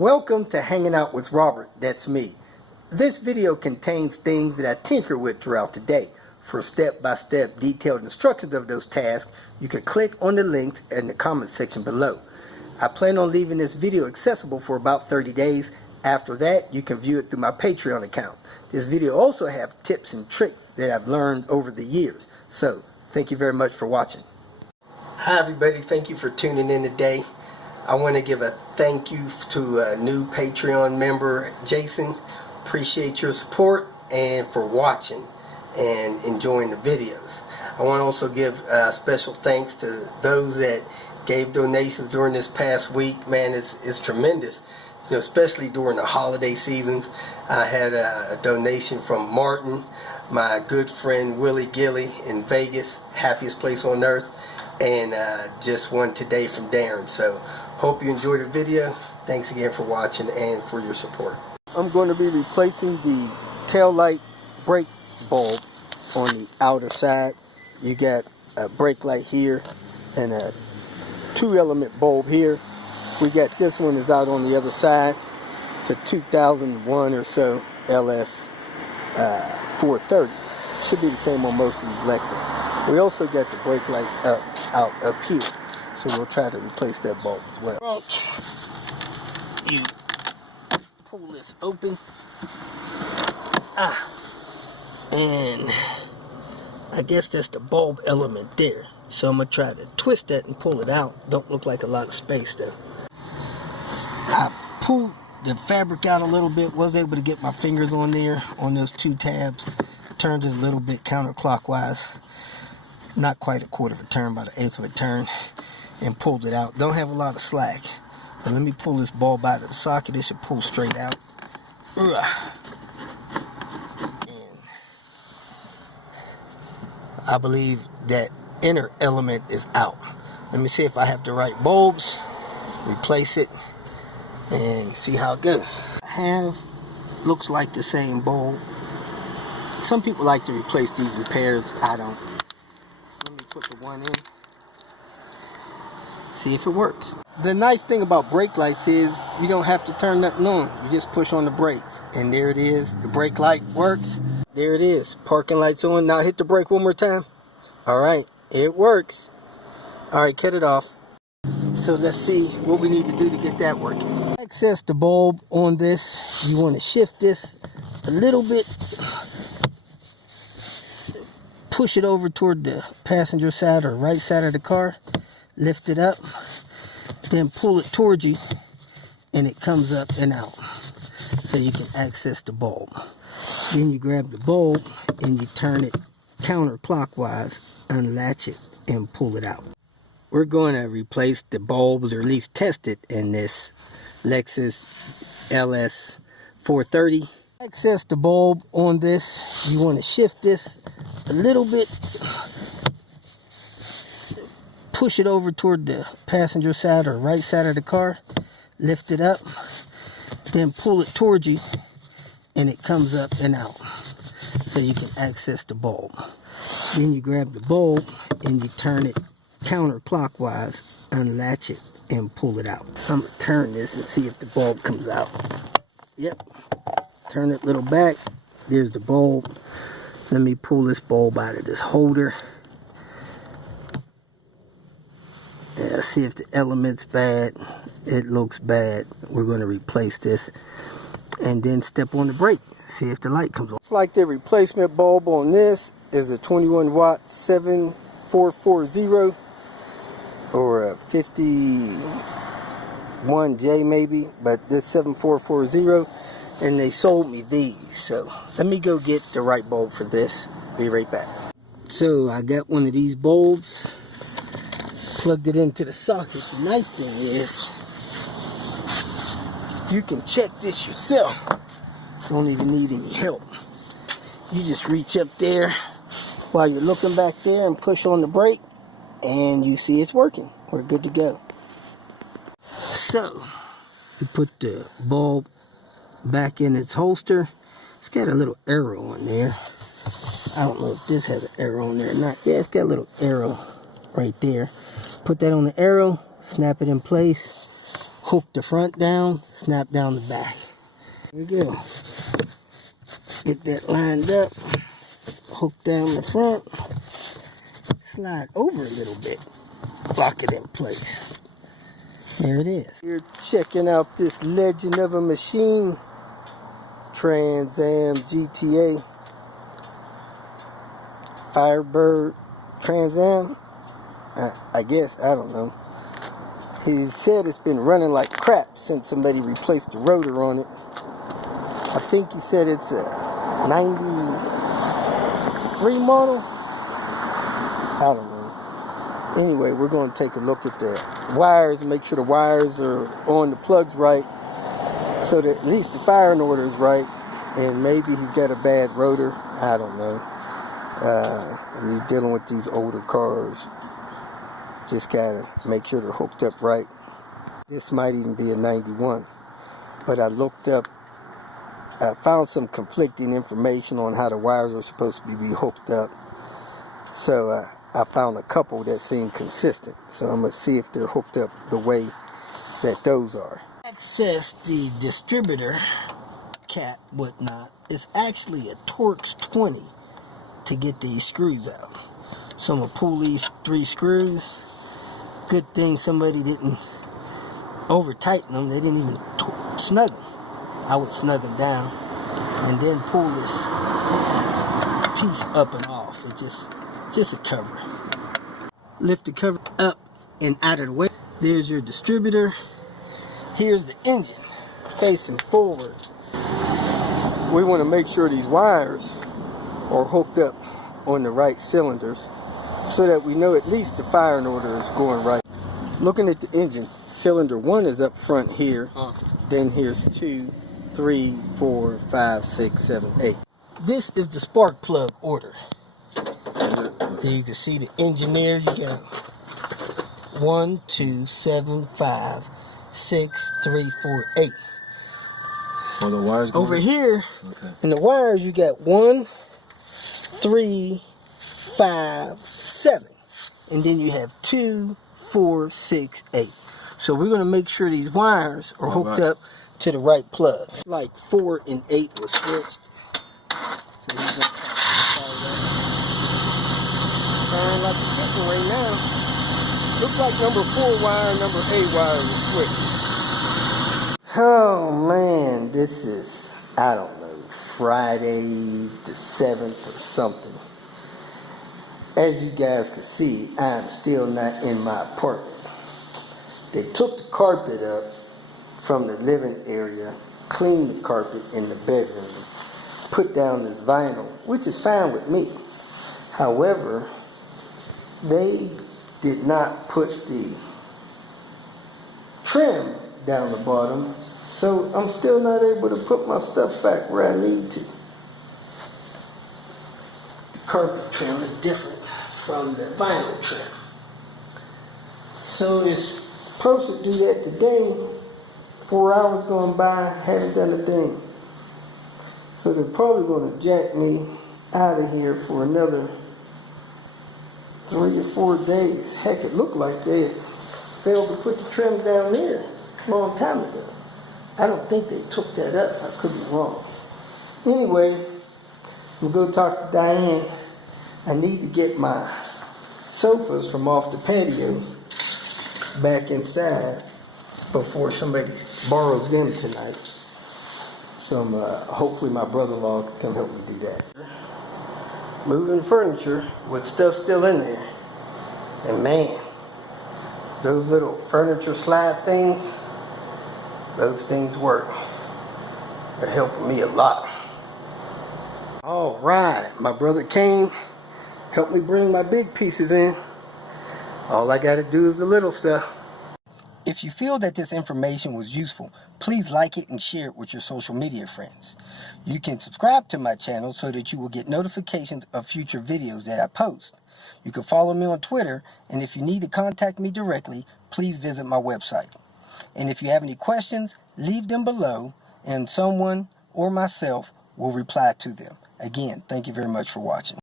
Welcome to Hanging Out with Robert, that's me. This video contains things that I tinker with throughout the day. For step-by-step detailed instructions of those tasks, you can click on the links in the comment section below. I plan on leaving this video accessible for about 30 days. After that, you can view it through my Patreon account. This video also has tips and tricks that I've learned over the years. So, thank you very much for watching. Hi everybody, thank you for tuning in today. I want to give a thank you to a new Patreon member, Jason. Appreciate your support and for watching and enjoying the videos. I want to also give special thanks to those that gave donations during this past week. Man, it's tremendous. You know, especially during the holiday season. I had a donation from Martin, my good friend Willie Gilly in Vegas, happiest place on earth, and just one today from Darren. So hope you enjoyed the video. Thanks again for watching and for your support. I'm going to be replacing the tail light brake bulb on the outer side. You got a brake light here and a 2-element bulb here. We got this one is out on the other side. It's a 2001 or so LS430. Should be the same on most of these Lexus. We also got the brake light out up here. So we'll try to replace that bulb as well. You pull this open. And I guess that's the bulb element there. So I'm going to try to twist that and pull it out. Don't look like a lot of space though. I pulled the fabric out a little bit. Was able to get my fingers on there on those two tabs. Turned it a little bit counterclockwise. Not quite a quarter of a turn, about an eighth of a turn. And pulled it out. Don't have a lot of slack. But let me pull this bulb out of the socket. It should pull straight out. And I believe that inner element is out. Let me see if I have the right bulbs. Replace it. And see how it goes. Looks like the same bulb. Some people like to replace these in pairs. I don't. So let me put the one in. See if it works. The nice thing about brake lights is you don't have to turn nothing on. You just push on the brakes. And there it is. The brake light works. There it is. Parking light's on. Now hit the brake one more time. Alright. It works. Alright, cut it off. So let's see what we need to do to get that working. Access the bulb on this. You want to shift this a little bit. Push it over toward the passenger side or right side of the car. Lift it up, then pull it towards you, and it comes up and out. So you can access the bulb. Then you grab the bulb and you turn it counterclockwise, unlatch it, and pull it out. We're going to replace the bulbs, or at least test it, in this Lexus LS430. Access the bulb on this. You want to shift this a little bit. Push it over toward the passenger side or right side of the car. Lift it up. Then pull it towards you. And it comes up and out. So you can access the bulb. Then you grab the bulb and you turn it counterclockwise. Unlatch it and pull it out. I'm going to turn this and see if the bulb comes out. Yep. Turn it a little back. There's the bulb. Let me pull this bulb out of this holder. Yeah, see if the element's bad. It looks bad. We're going to replace this and then step on the brake. See if the light comes on. It's like the replacement bulb on this is a 21 watt 7440 or a 51J maybe, but this 7440, and they sold me these. So let me go get the right bulb for this. Be right back. So I got one of these bulbs. Plugged it into the socket. The nice thing is you can check this yourself. Don't even need any help. You just reach up there while you're looking back there and push on the brake, and you see it's working. We're good to go. So you put the bulb back in its holster. It's got a little arrow on there. I don't know if this has an arrow on there or not. Yeah, it's got a little arrow right there. Put that on the arrow, snap it in place, hook the front down, snap down the back. Here we go. Get that lined up, hook down the front, slide over a little bit, lock it in place. There it is. You're checking out this legend of a machine, Trans Am GTA, Firebird Trans Am. I guess, I don't know. He said it's been running like crap since somebody replaced the rotor on it. I think he said it's a 93 model. I don't know. Anyway, we're going to take a look at the wires and make sure the wires are on, the plugs right, so that at least the firing order is right. And maybe he's got a bad rotor. I don't know. We're dealing with these older cars. Just gotta make sure they're hooked up right. This might even be a 91. But I looked up, I found some conflicting information on how the wires are supposed to be hooked up. So I found a couple that seem consistent. So I'm gonna see if they're hooked up the way that those are. Access the distributor cap, whatnot, is actually a Torx 20 to get these screws out. So I'm gonna pull these 3 screws. Good thing somebody didn't over tighten them. They didn't even snug them. I would snug them down and then pull this piece up and off. It's just a cover. Lift the cover up and out of the way. There's your distributor. Here's the engine facing forward. We want to make sure these wires are hooked up on the right cylinders so that we know at least the firing order is going right. Looking at the engine, cylinder 1 is up front here. Then here's 2, 3, 4, 5, 6, 7, 8. This is the spark plug order. There you can see the engine there. You got 1, 2, 7, 5, 6, 3, 4, 8. Are the wires going over here? Okay. In the wires, you got 1, 3, 5, 7. And then you have 2, 4, 6, 8. So we're going to make sure these wires are hooked up to the right plugs. Like 4 and 8 were switched. So he's going to firing like a chicken right now. Looks like number 4 wire and number 8 wire was switched. Oh man, this is, I don't know, Friday the 7th or something. As you guys can see, I'm still not in my apartment. They took the carpet up from the living area, cleaned the carpet in the bedrooms, put down this vinyl, which is fine with me. However, they did not put the trim down the bottom, so I'm still not able to put my stuff back where I need to. The carpet trim is different from the vinyl trim. So it's supposed to do that today. 4 hours gone by, haven't done a thing. So they're probably going to jack me out of here for another 3 or 4 days. Heck, it looked like they had failed to put the trim down there a long time ago. I don't think they took that up. I could be wrong. Anyway, I'm going to go talk to Diane. I need to get my sofas from off the patio back inside before somebody borrows them tonight. So hopefully my brother-in-law can come help me do that. Moving furniture with stuff still in there. And man, those little furniture slide things, those things work. They're helping me a lot. All right, my brother came, helped me bring my big pieces in. All I gotta do is the little stuff. If you feel that this information was useful, please like it and share it with your social media friends. You can subscribe to my channel so that you will get notifications of future videos that I post. You can follow me on Twitter, and if you need to contact me directly, please visit my website. And if you have any questions, leave them below, and someone or myself will reply to them. Again, thank you very much for watching.